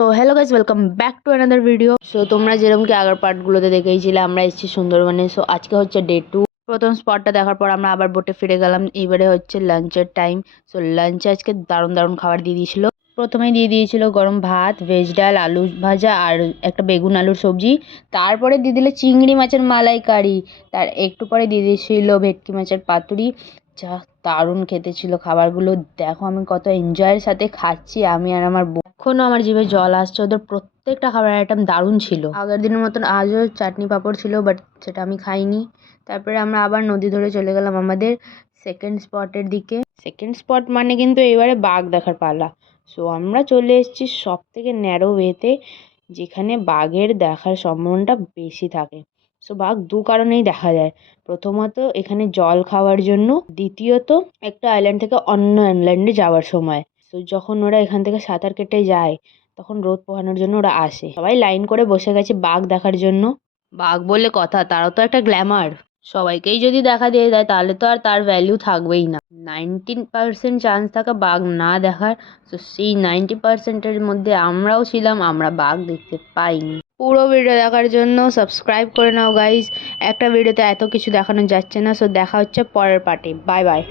তো hello guys, welcome back to another video. So তোমরা যেরকম কি আগের পার্টগুলোতে দেখেইছিলে, আমরা এসেছি সুন্দরবনে। সো আজকে হচ্ছে ডে 2। প্রথম স্পটটা দেখার পর আমরা আবার বোটে ফিরে গেলাম। এইবারে হচ্ছে লাঞ্চের টাইম। সো লাঞ্চে আজকে দারুণ দারুণ খাবার দিয়ে দিয়েছিল। প্রথমেই দিয়ে দিয়েছিল গরম ভাত, ভেজ ডাল, আলু ভাজা আর একটা বেগুন আলুর সবজি। তারপরে দিয়ে দিল চিংড়ি মাছের মালাইকারি। তার একটু পরে দিয়ে দিয়েছিল ভেটকি মাছের পাতুরি। যা দারুণ খেতে ছিল খাবারগুলো। দেখো আমি কত এনজয়ের সাথে খাচ্ছি, আমি আর আমার বউ। এখনও আমার জিভে জল আসছে। ওদের প্রত্যেকটা খাবার আইটেম দারুণ ছিল। আগের দিনের মতন আজও চাটনি পাঁপড় ছিল, বাট সেটা আমি খাইনি। তারপরে আমরা আবার নদী ধরে চলে গেলাম আমাদের সেকেন্ড স্পটের দিকে। সেকেন্ড স্পট মানে কিন্তু এবারে বাঘ দেখার পালা। সো আমরা চলে এসেছি সব থেকে ন্যারো ওয়েতে, যেখানে বাঘের দেখার সম্ভাবনাটা বেশি থাকে। সো বাঘ দু কারণেই দেখা যায়। প্রথমত এখানে জল খাওয়ার জন্য, দ্বিতীয়ত একটা আইল্যান্ড থেকে অন্য আইল্যান্ডে যাওয়ার সময়। তো যখন ওরা এখান থেকে সাঁতার কেটে যায়, তখন রোদ পোহানোর জন্য ওরা আসে। সবাই লাইন করে বসে গেছে বাঘ দেখার জন্য। বাঘ বলে কথা, তারও তো একটা গ্ল্যামার। সবাইকেই যদি দেখা দিয়ে দেয় তাহলে তো আর তার ভ্যালু থাকবেই না। 90% চান্স থাকা বাঘ না দেখার। তো সেই 90%-এর মধ্যে আমরাও ছিলাম, আমরা বাঘ দেখতে পাইনি। পুরো ভিডিও দেখার জন্য সাবস্ক্রাইব করে নাও গাইজ। একটা ভিডিওতে এত কিছু দেখানো যাচ্ছে না। সো দেখা হচ্ছে পরের পার্টে। Bye bye.